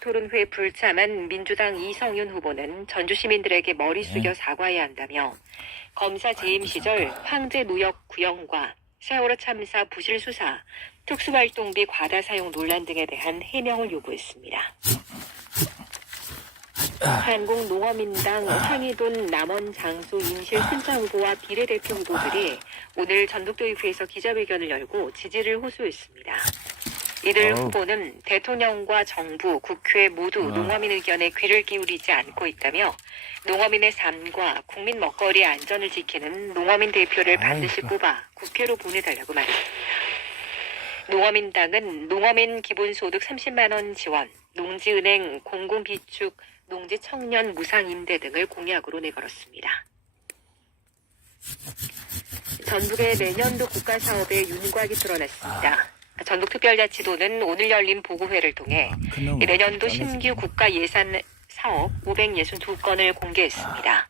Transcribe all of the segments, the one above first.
토론회 불참한 민주당 이성윤 후보는 전주 시민들에게 머리 숙여 사과해야 한다며 검사 재임 시절 황제무역 구형과 세월호 참사 부실 수사, 특수활동비 과다 사용 논란 등에 대한 해명을 요구했습니다. 한국농어민당 상위돈 남원 장소 임실 순창 후보와 비례대표 후보들이 오늘 전북도의회에서 기자회견을 열고 지지를 호소했습니다. 이들 후보는 대통령과 정부, 국회 모두 농어민 의견에 귀를 기울이지 않고 있다며 농어민의 삶과 국민 먹거리 안전을 지키는 농어민 대표를 반드시 뽑아 국회로 보내달라고 말했습니다. 농어민당은 농어민 기본소득 30만 원 지원, 농지은행 공공비축, 농지 청년 무상임대 등을 공약으로 내걸었습니다. 전북의 내년도 국가사업에 윤곽이 드러났습니다. 전북특별자치도는 오늘 열린 보고회를 통해 내년도 신규 국가 예산 사업 562건을 공개했습니다.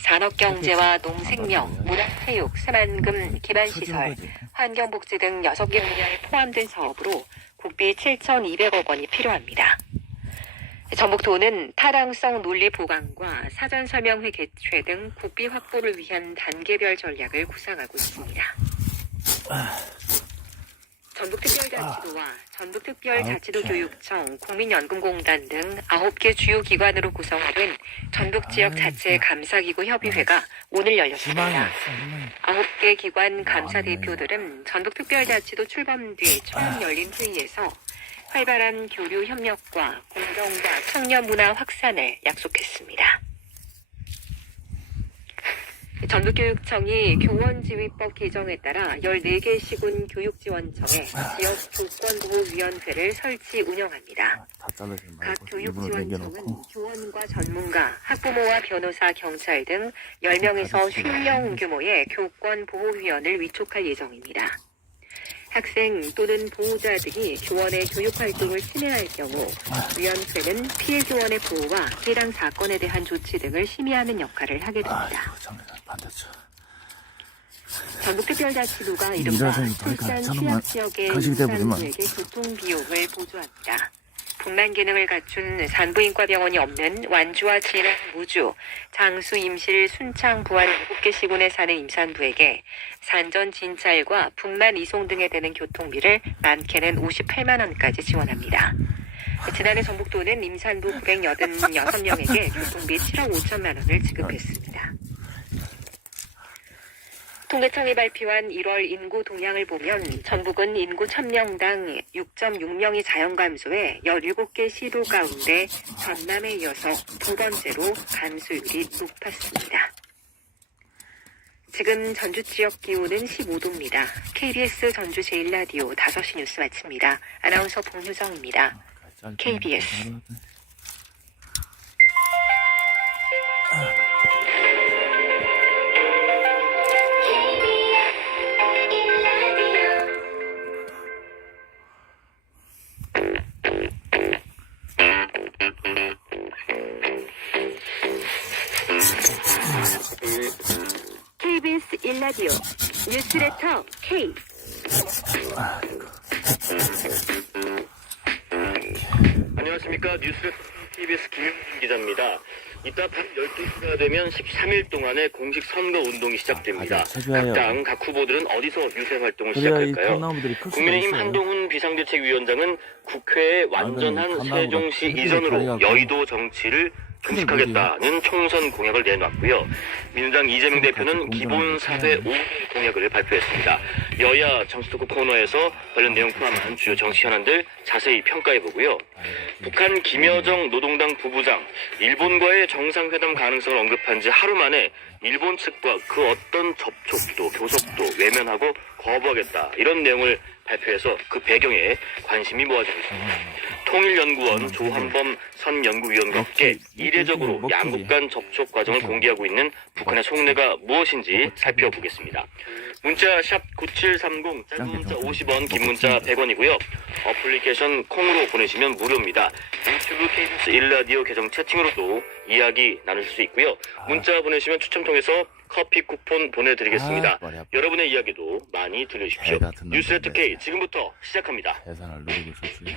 산업경제와 농생명, 문화체육, 새만금, 기반시설, 환경복지 등 6개 분야에 포함된 사업으로 국비 7,200억 원이 필요합니다. 전북도는 타당성 논리 보강과 사전 설명회 개최 등 국비 확보를 위한 단계별 전략을 구상하고 있습니다. 전북특별자치도와 전북특별자치도교육청, 국민연금공단 등 9개 주요 기관으로 구성된 전북지역자치 감사기구 협의회가 오늘 열렸습니다. 9개 기관 감사 대표들은 전북특별자치도 출범 뒤 처음 열린 회의에서 활발한 교류 협력과 공정과 청년 문화 확산을 약속했습니다. 전북교육청이 교원지휘법 개정에 따라 14개 시군 교육지원청에 지역교권보호위원회를 설치 운영합니다. 각 교육지원청은 교원과 전문가, 학부모와 변호사, 경찰 등 10명에서 50명 규모의 교권보호위원을 위촉할 예정입니다. 학생 또는 보호자 등이 교원의 교육활동을 침해할 경우 위원회는 피해 교원의 보호와 해당 사건에 대한 조치 등을 심의하는 역할을 하게 됩니다. 전북특별자치도가 이른바 출산 취약지역의 임산부에게 교통비용을 보조합니다. 분만 기능을 갖춘 산부인과병원이 없는 완주와 진안, 무주, 장수, 임실, 순창, 부안 7개 시군에 사는 임산부에게 산전 진찰과 분만 이송 등에 드는 교통비를 많게는 58만 원까지 지원합니다. 지난해 전북도는 임산부 986명에게 교통비 7억 5천만 원을 지급했습니다. 통계청이 발표한 1월 인구 동향을 보면 전북은 인구 1000명당 6.6명이 자연 감소해 17개 시도 가운데 전남에 이어서 두 번째로 감소율이 높았습니다. 지금 전주 지역 기온은 15도입니다. KBS 전주 제1라디오 5시 뉴스 마칩니다. 아나운서 봉효정입니다. KBS KBS 1라디오 뉴스레터 K. 안녕하십니까. 뉴스레터 KBS 김용진 기자입니다. 이따 밤 12시가 되면 13일 동안의 공식 선거 운동이 시작됩니다. 각 당, 각 후보들은 어디서 유세 활동을 시작할까요? 국민의힘 한동훈 비상대책위원장은 국회의 완전한 세종시 이전으로 여의도 정치를 금식하겠다는 총선 공약을 내놨고요. 민주당 이재명 대표는 기본사회 5대 공약을 발표했습니다. 여야 정치토크 코너에서 관련 내용 포함한 주요 정치 현안들 자세히 평가해보고요. 북한 김여정 노동당 부부장, 일본과의 정상회담 가능성을 언급한 지 하루 만에 일본 측과 그 어떤 접촉도 교섭도 외면하고 거부하겠다, 이런 내용을 발표해서 그 배경에 관심이 모아지고 있습니다. 통일연구원 조한범 선 연구위원과 함께 이례적으로 양국 간 접촉 과정을 공개하고 있는 북한의 속내가 무엇인지 살펴보겠습니다. 문자 샵 9730, 짧은 문자 50원, 긴 문자 100원이고요. 어플리케이션 콩으로 보내시면 무료입니다. 유튜브 KBS 1라디오 계정 채팅으로도 이야기 나누실 수 있고요. 문자 보내시면 추첨 통해서 커피 쿠폰 보내드리겠습니다. 여러분의 이야기도 많이 들려주십시오. 뉴스레터 K 지금부터 시작합니다. 계산을 누르고 있었지.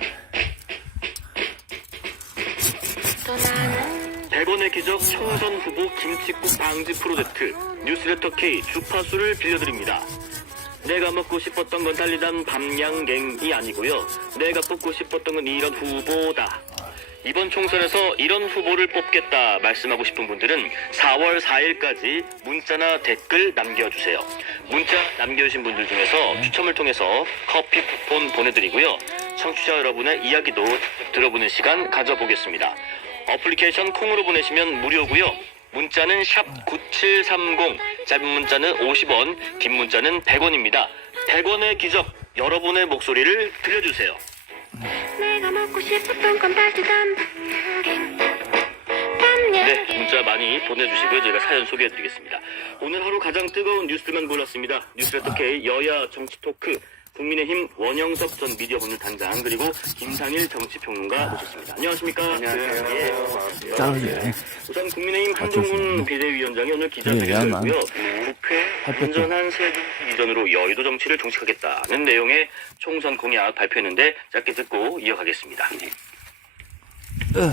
100원의 기적 총선 후보 김칫국 방지 프로젝트 뉴스레터 K 주파수를 빌려드립니다. 내가 먹고 싶었던 건 달리단 밤양갱이 아니고요. 내가 뽑고 싶었던 건 이런 후보다. 이번 총선에서 이런 후보를 뽑겠다 말씀하고 싶은 분들은 4월 4일까지 문자나 댓글 남겨주세요. 문자 남겨주신 분들 중에서 추첨을 통해서 커피 쿠폰 보내드리고요. 청취자 여러분의 이야기도 들어보는 시간 가져보겠습니다. 어플리케이션 콩으로 보내시면 무료고요. 문자는 샵 9730, 짧은 문자는 50원, 긴 문자는 100원입니다. 100원의 기적, 여러분의 목소리를 들려주세요. 내가 먹고 싶었던 건 달지단 네, 문자 많이 보내주시고요. 저희가 사연 소개해드리겠습니다. 오늘 하루 가장 뜨거운 뉴스들만 골랐습니다. 뉴스레터 K 여야 정치 토크, 국민의힘 원영석 전 미디어 법률 단장, 그리고 김상일 정치평론가 모셨습니다. 안녕하십니까? 안녕하세요. 짜르지. 우선 국민의힘 한동훈 비대위원장이 오늘 기자회견을 열고요. 국회 안전한 세금 이전으로 여의도 정치를 종식하겠다는 내용의 총선 공약 발표했는데 짧게 듣고 이어가겠습니다.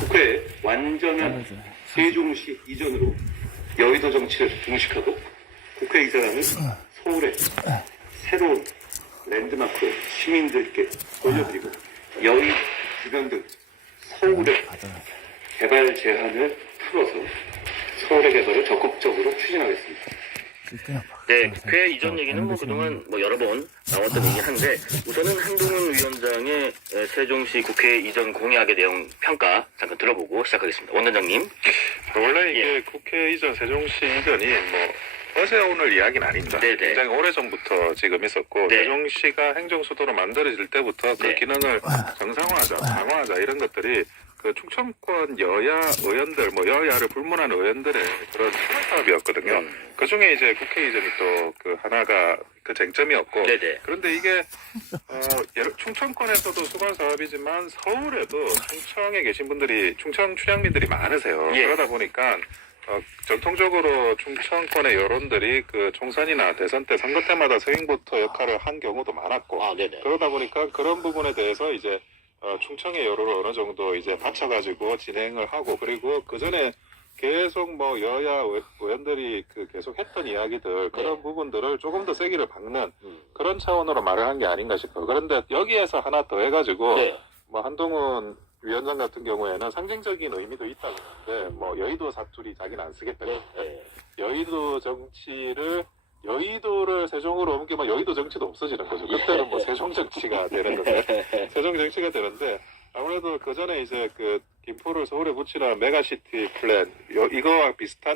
국회 완전한 세종시 이전으로 여의도 정치를 종식하고 국회의사당을 서울의 새로운 랜드마크로 시민들께 보여드리고 여의 주변 등 서울의 개발 제한을 풀어서 서울의 개발을 적극적으로 추진하겠습니다. 네, 국회 이전 얘기는 그동안 여러 번 나왔던 얘기긴 한데 우선은 한동훈 위원장의 세종시 국회 이전 공약의 내용 평가 잠깐 들어보고 시작하겠습니다. 원단장님. 원래 이게 국회 이전, 세종시 이전이 어제 오늘 이야기는 아닙니다. 네네. 굉장히 오래전부터 지금 있었고 네. 세종시가 행정수도로 만들어질 때부터 그 네. 기능을 정상화하자, 강화하자 이런 것들이 그 충청권 여야 의원들, 여야를 불문하는 의원들의 그런 추진 사업이었거든요. 그 중에 이제 국회 이전이 또 그 하나가 그 쟁점이었고. 네네. 그런데 이게 충청권에서도 수건 사업이지만 서울에도 충청에 계신 분들이 충청 춘향민들이 많으세요. 예. 그러다 보니까 전통적으로 충청권의 여론들이 그 총선이나 대선 때 선거 때마다 서행부터 역할을 한 경우도 많았고. 아, 네네. 그러다 보니까 그런 부분에 대해서 이제 충청의 여론을 어느 정도 이제 받쳐가지고 진행을 하고, 그리고 그 전에 계속 여야 의원들이 계속 했던 이야기들, 그런 부분들을 조금 더 세기를 박는 그런 차원으로 말을 한 게 아닌가 싶어요. 그런데 여기에서 하나 더 해가지고, 네. 한동훈 위원장 같은 경우에는 상징적인 의미도 있다고 하는데, 여의도 사투리 자기는 안 쓰겠다. 네. 여의도 정치를, 여의도를 세종으로 옮기면 여의도 정치도 없어지는 거죠. 그때는 세종 정치가 되는데, 세종 정치가 되는데, 아무래도 그 전에 이제 김포를 서울에 붙이는 메가시티 플랜, 이거와 비슷한